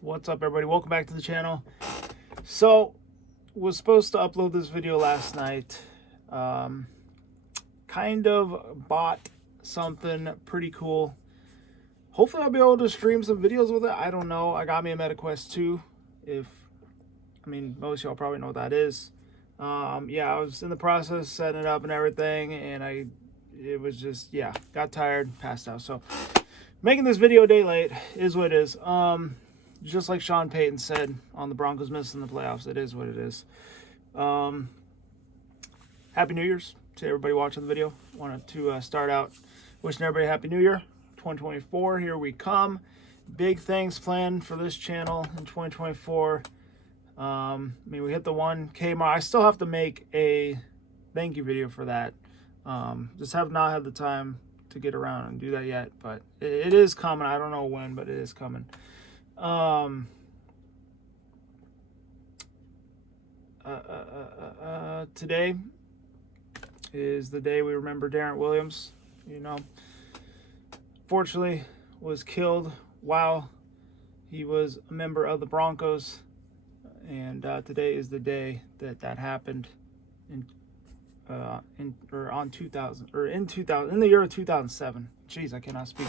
What's up, everybody? Welcome back to the channel. So, was supposed to upload this video last night. Kind of bought something pretty cool. Hopefully I'll be able to stream some videos with it. I don't know. I got me a MetaQuest 2. Most of y'all probably know what that is. Yeah, I was in the process of setting it up and everything, and it was just, yeah, got tired, passed out. So, making this video a day late is what it is. Just like Sean Payton said on the Broncos missing the playoffs, it is what it is. Happy New Year's to everybody watching the video. Wanted to start out wishing everybody a Happy New Year. 2024, here we come. Big things planned for this channel in 2024. We hit the 1K mark. I still have to make a thank you video for that. Just have not had the time to get around and do that yet, but it is coming. I don't know when, but it is coming. Today is the day we remember Darren Williams. Fortunately was killed while he was a member of the Broncos, and today is the day that happened in the year of 2007. Jeez, I cannot speak.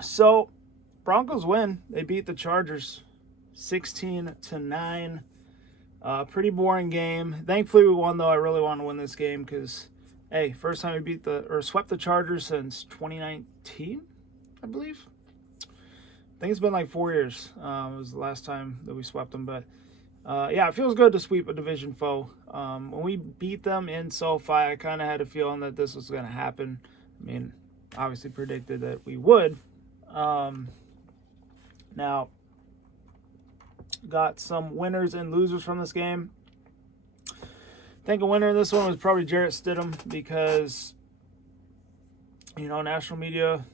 So Broncos win. They beat the Chargers 16-9. Pretty boring game. Thankfully we won, though. I really want to win this game because, hey, first time we swept the Chargers since 2019, I believe. I think it's been like 4 years. It was the last time that we swept them, but yeah, it feels good to sweep a division foe. When we beat them in SoFi, I kind of had a feeling that this was going to happen. Obviously predicted that we would. Now, got some winners and losers from this game. I think a winner in this one was probably Jarrett Stidham because, national media,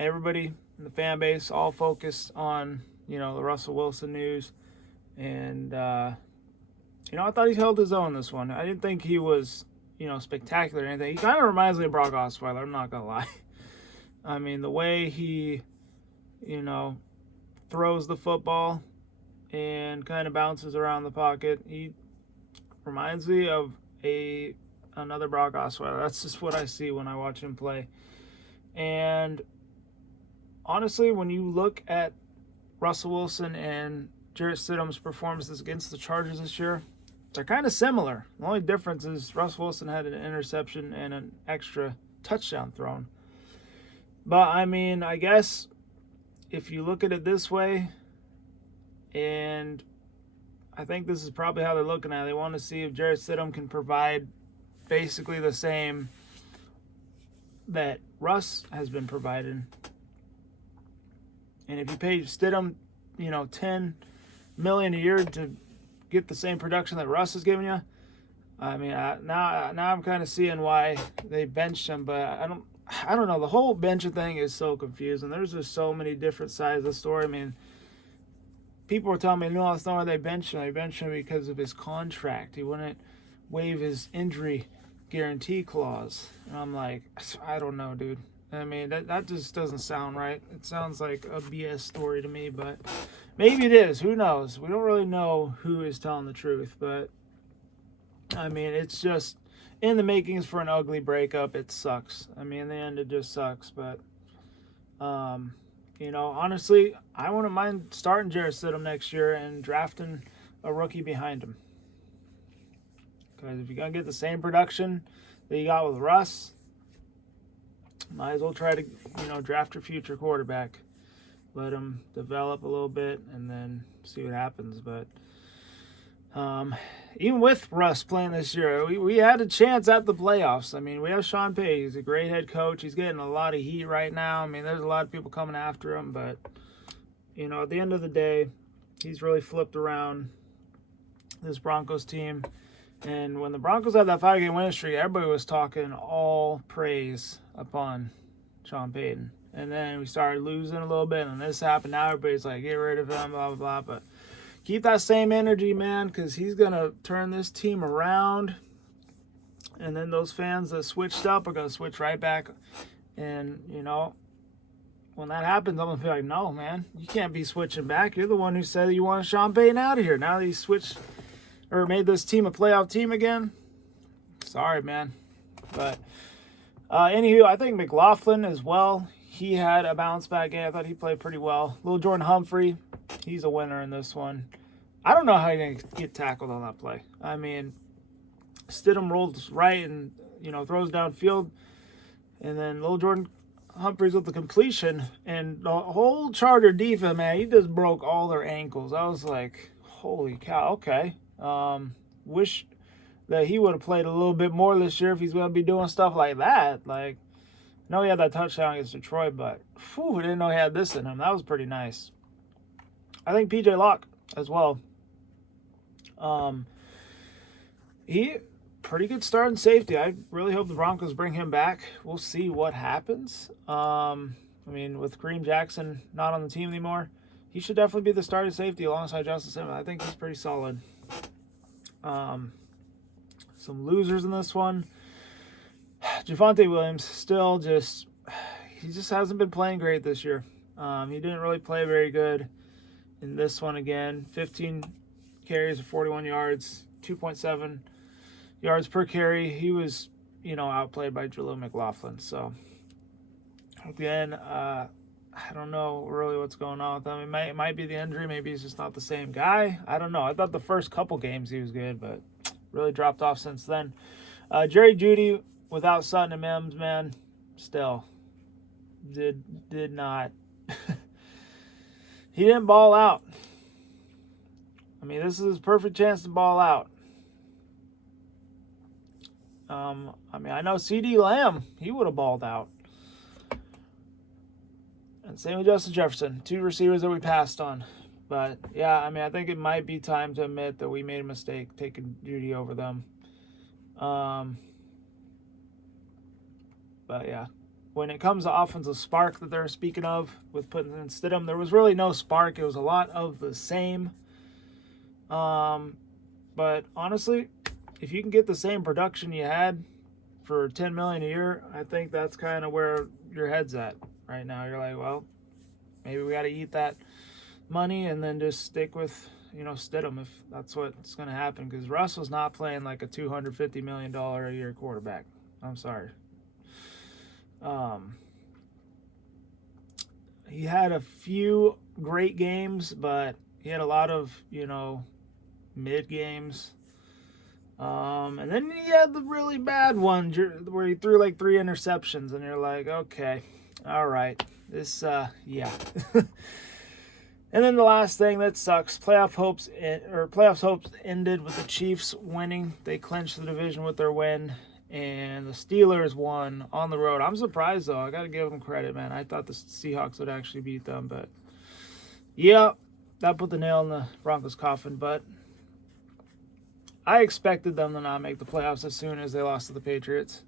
everybody in the fan base, all focused on, the Russell Wilson news. And, I thought he held his own this one. I didn't think he was, spectacular or anything. He kind of reminds me of Brock Osweiler, I'm not going to lie. The way he, throws the football and kind of bounces around the pocket, he reminds me of another Brock Osweiler. That's just what I see when I watch him play. And honestly, when you look at Russell Wilson and Jarrett Stidham's performances against the Chargers this year, they're kind of similar. The only difference is Russell Wilson had an interception and an extra touchdown thrown. But, I guess if you look at it this way, and I think this is probably how they're looking at it, they want to see if Jarrett Stidham can provide basically the same that Russ has been providing. And if you pay Stidham, $10 million a year to get the same production that Russ is giving you, now I'm kind of seeing why they benched him, but I don't know. The whole benching thing is so confusing. There's just so many different sides of the story. People were telling me, no, that's not why they benched him. They benched him because of his contract. He wouldn't waive his injury guarantee clause. And I'm like, I don't know, dude. That just doesn't sound right. It sounds like a BS story to me, but maybe it is. Who knows? We don't really know who is telling the truth, but it's just in the makings for an ugly breakup. It sucks. In the end, it just sucks. But, honestly, I wouldn't mind starting Jarrett Stidham next year and drafting a rookie behind him. Because if you're going to get the same production that you got with Russ, might as well try to, draft your future quarterback. Let him develop a little bit and then see what happens. But even with Russ playing this year, we had a chance at the playoffs. We have Sean Payton. He's a great head coach. He's getting a lot of heat right now. There's a lot of people coming after him. But, at the end of the day, he's really flipped around this Broncos team. And when the Broncos had that 5-game winning streak, everybody was talking all praise upon Sean Payton. And then we started losing a little bit, and this happened. Now everybody's like, get rid of him, blah, blah, blah. But keep that same energy, man, because he's going to turn this team around. And then those fans that switched up are going to switch right back. And, when that happens, I'm going to be like, no, man, you can't be switching back. You're the one who said you wanted Sean Payton out of here. Now that he switched or made this team a playoff team again, sorry, man. But anywho, I think McLaughlin as well. He had a bounce back game. I thought he played pretty well. Little Jordan Humphrey, he's a winner in this one. I don't know how he's going to get tackled on that play. I mean, Stidham rolls right and, throws downfield. And then little Jordan Humphreys with the completion. And the whole Charger defense, man, he just broke all their ankles. I was like, holy cow, okay. Wish that he would have played a little bit more this year if he's going to be doing stuff like that. Like, I know he had that touchdown against Detroit, but I didn't know he had this in him. That was pretty nice. I think P.J. Locke as well. He pretty good starting safety. I really hope the Broncos bring him back. We'll see what happens. With Kareem Jackson not on the team anymore, he should definitely be the starting safety alongside Justice Simmons. I think he's pretty solid. Some losers in this one. Javonte Williams still he just hasn't been playing great this year. He didn't really play very good in this one again. 15 carries for 41 yards, 2.7 yards per carry. He was, outplayed by Jaleel McLaughlin. So, again, I don't know really what's going on with him. It might be the injury. Maybe he's just not the same guy. I don't know. I thought the first couple games he was good, but really dropped off since then. Jerry Jeudy, without Sutton and Mims, man, still did not. He didn't ball out. I mean, this is his perfect chance to ball out. I know C.D. Lamb, he would have balled out. And same with Justin Jefferson, 2 receivers that we passed on. But, yeah, I think it might be time to admit that we made a mistake taking Jeudy over them. But, yeah, when it comes to offensive spark that they're speaking of with putting in Stidham, there was really no spark. It was a lot of the same. But honestly, if you can get the same production you had for $10 million a year, I think that's kind of where your head's at right now. You're like, well, maybe we got to eat that money and then just stick with, Stidham if that's what's going to happen. Because Russell's not playing like a $250 million a year quarterback. I'm sorry. He had a few great games, but he had a lot of, mid games. And then he had the really bad one where he threw like 3 interceptions, and you're like, okay, all right, this, yeah. And then the last thing that sucks, playoffs hopes ended with the Chiefs winning. They clinched the division with their win, and the Steelers won on the road. I'm surprised though. I got to give them credit, man. I thought the Seahawks would actually beat them, but yeah, that put the nail in the Broncos' coffin. But I expected them to not make the playoffs as soon as they lost to the Patriots.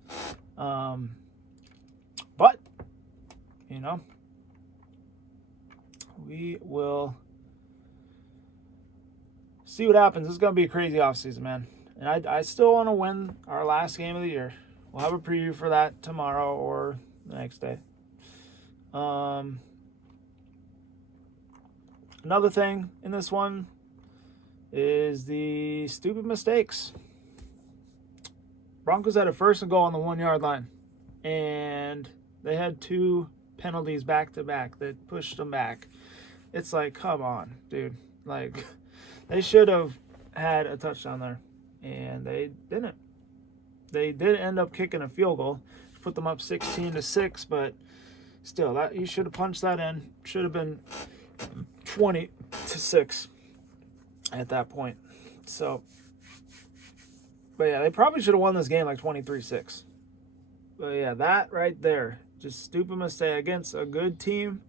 But, we will see what happens. This is going to be a crazy offseason, man. And I still want to win our last game of the year. We'll have a preview for that tomorrow or the next day. Another thing in this one is the stupid mistakes. Broncos had a 1st and goal on the 1-yard line, and they had 2 penalties back-to-back that pushed them back. It's like, come on, dude. Like, they should have had a touchdown there, and they didn't. They did end up kicking a field goal, put them up 16-6, but still, that you should have punched that in. Should have been 20-6 at that point. So, but yeah, they probably should have won this game like 23-6. But yeah, that right there, just stupid mistake against a good team.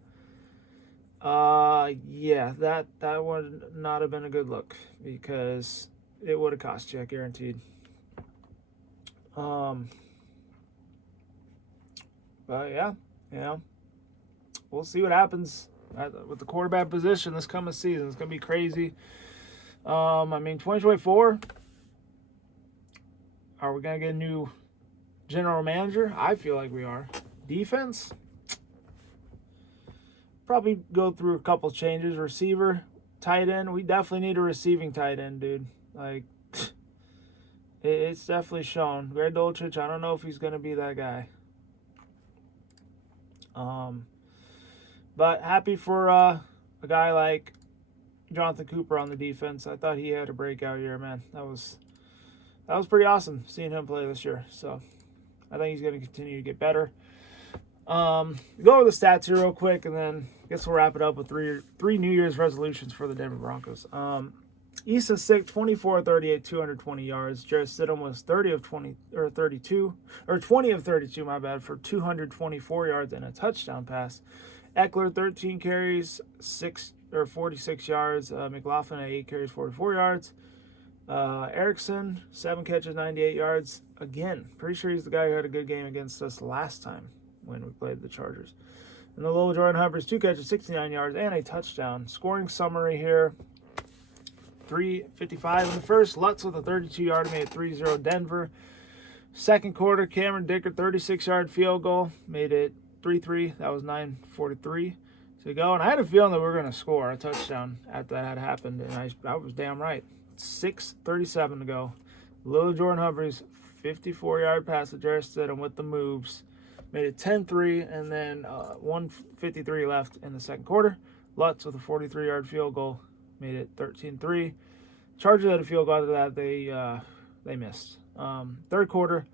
Yeah, that would not have been a good look because it would have cost you, guaranteed. But yeah, we'll see what happens with the quarterback position this coming season. It's gonna be crazy. 2024. Are we gonna get a new general manager? I feel like we are. Defense. probably go through a couple changes. Receiver, tight end. We definitely need a receiving tight end, dude. Like, it's definitely shown. Greg Dulcich, I don't know if he's going to be that guy. But happy for a guy like Jonathan Cooper on the defense. I thought he had a breakout year, man. That was pretty awesome seeing him play this year. So I think he's going to continue to get better. Go over the stats here real quick, and then I guess we'll wrap it up with three New Year's resolutions for the Denver Broncos. Easton Stick, 24 of 38, 220 yards. Jarrett Stidham was 20 of 32, my bad, for 224 yards and a touchdown pass. Eckler, 13 carries, 46 yards. McLaughlin at 8 carries, 44 yards. Erickson, 7 catches, 98 yards. Again, pretty sure he's the guy who had a good game against us last time when we played the Chargers. And the little Jordan Humphries, 2 catches, 69 yards, and a touchdown. Scoring summary here. 3:55 in the first. Lutz with a 32-yarder made it 3-0 Denver. Second quarter, Cameron Dicker, 36-yard field goal, made it 3-3. That was 9:43 to go. And I had a feeling that we were going to score a touchdown after that had happened, and I was damn right. 6:37 to go. Little Jordan Humphries, 54-yard pass to Jarrett Stidham with the moves. Made it 10-3, and then 1:53 left in the second quarter. Lutz with a 43-yard field goal. Made it 13-3. Chargers had a field goal after that. They missed. Third quarter,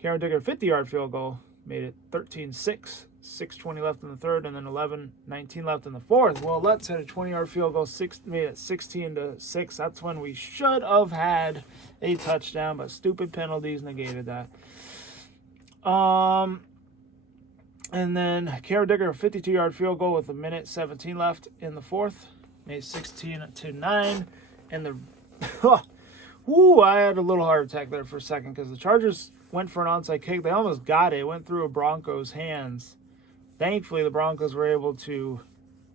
Cameron Dicker, 50-yard field goal. Made it 13-6. 6:20 left in the third, and then 11:19 left in the fourth. Well, Lutz had a 20-yard field goal. Made it 16-6. That's when we should have had a touchdown, but stupid penalties negated that. And then Cameron Dicker, a 52-yard field goal with 1:17 left in the fourth. Made 16-9, and the I had a little heart attack there for a second because the Chargers went for an onside kick. They almost got it. It went through a Broncos' hands. Thankfully, the Broncos were able to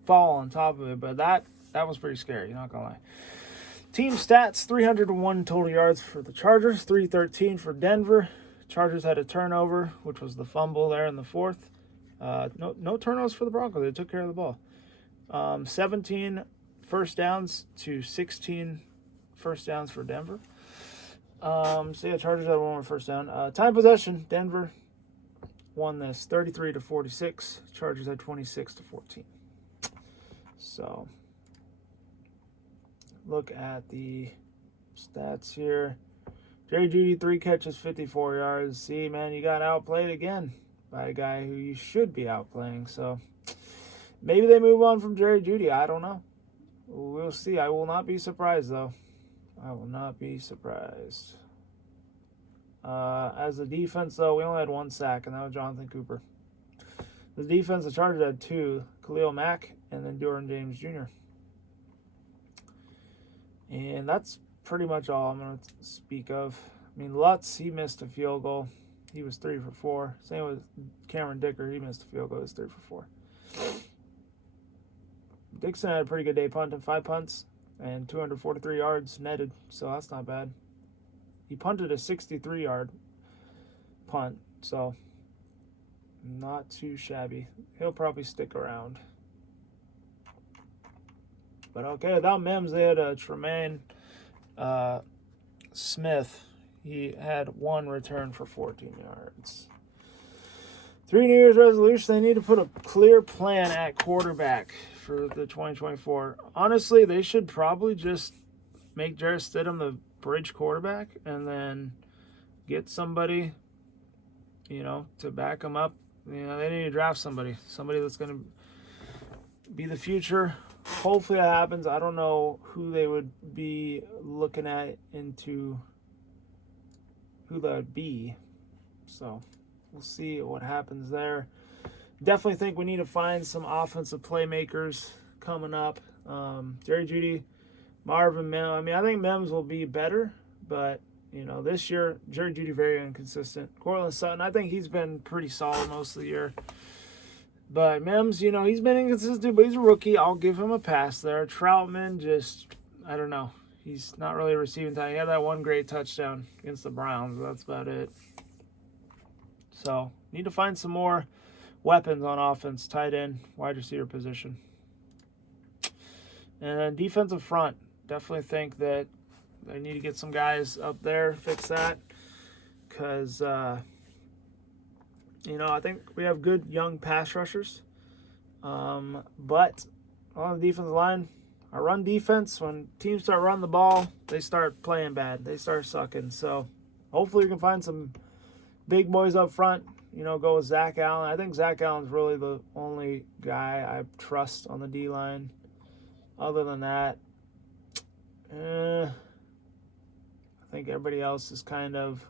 fall on top of it, but that was pretty scary, not gonna lie. Team stats: 301 total yards for the Chargers, 313 for Denver. Chargers had a turnover, which was the fumble there in the fourth. No turnovers for the Broncos. They took care of the ball. 17 first downs to 16 first downs for Denver. Chargers had one more first down. Time possession, Denver won this 33-46. Chargers had 26-14. So, look at the stats here. Jerry Jeudy, 3 catches, 54 yards. See, man, you got outplayed again by a guy who you should be outplaying. So, maybe they move on from Jerry Jeudy. I don't know. We'll see. I will not be surprised, though. I will not be surprised. As a defense, though, we only had 1 sack, and that was Jonathan Cooper. The defense, the Chargers had 2, Khalil Mack and then Derwin James Jr. And that's pretty much all I'm going to speak of. I mean, Lutz, he missed a field goal. He was 3 for 4. Same with Cameron Dicker. He missed a field goal. He was 3 for 4. Dixon had a pretty good day punting, 5 punts and 243 yards netted, so that's not bad. He punted a 63-yard punt, so not too shabby. He'll probably stick around. But okay, without Mims, they had Tremaine Smith. He had 1 return for 14 yards. 3 New Year's resolutions. They need to put a clear plan at quarterback for the 2024. Honestly, they should probably just make Jarrett Stidham the bridge quarterback and then get somebody, to back him up. They need to draft somebody that's going to be the future. Hopefully that happens. I don't know who they would be looking at into who that would be. So we'll see what happens there. Definitely think we need to find some offensive playmakers coming up. Jerry Jeudy, Marvin Mims. I mean, I think Mims will be better, but, this year, Jerry Jeudy very inconsistent. Cortland Sutton, I think he's been pretty solid most of the year. But Mims, he's been inconsistent, but he's a rookie. I'll give him a pass there. Troutman, I don't know. He's not really receiving time. He had that 1 great touchdown against the Browns. That's about it. So, need to find some more weapons on offense, tight end, wide receiver position. And then defensive front, definitely think that they need to get some guys up there, fix that. Because, I think we have good young pass rushers. But on the defensive line, our run defense, when teams start running the ball, they start playing bad. They start sucking. So hopefully we can find some big boys up front. Go with Zach Allen. I think Zach Allen's really the only guy I trust on the D-line. Other than that, I think everybody else is kind of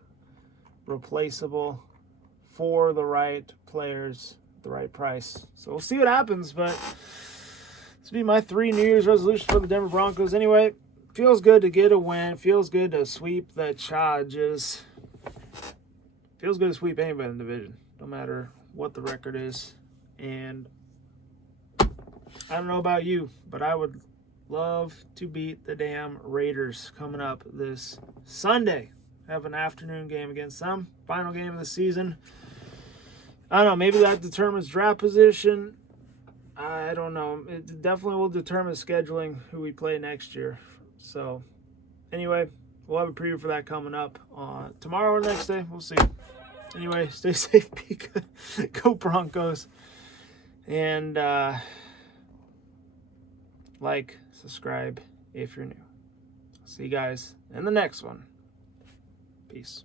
replaceable for the right players, the right price. So we'll see what happens, but this will be my 3 New Year's resolutions for the Denver Broncos. Anyway, feels good to get a win. Feels good to sweep the Chargers. Feels good to sweep anybody in the division, no matter what the record is. And I don't know about you, but I would love to beat the damn Raiders coming up this Sunday. Have an afternoon game against them. Final game of the season. I don't know. Maybe that determines draft position. I don't know. It definitely will determine scheduling who we play next year. So, anyway, we'll have a preview for that coming up on tomorrow or next day. We'll see. Anyway, stay safe. Be good. Go Broncos. And like, subscribe if you're new. See you guys in the next one. Peace.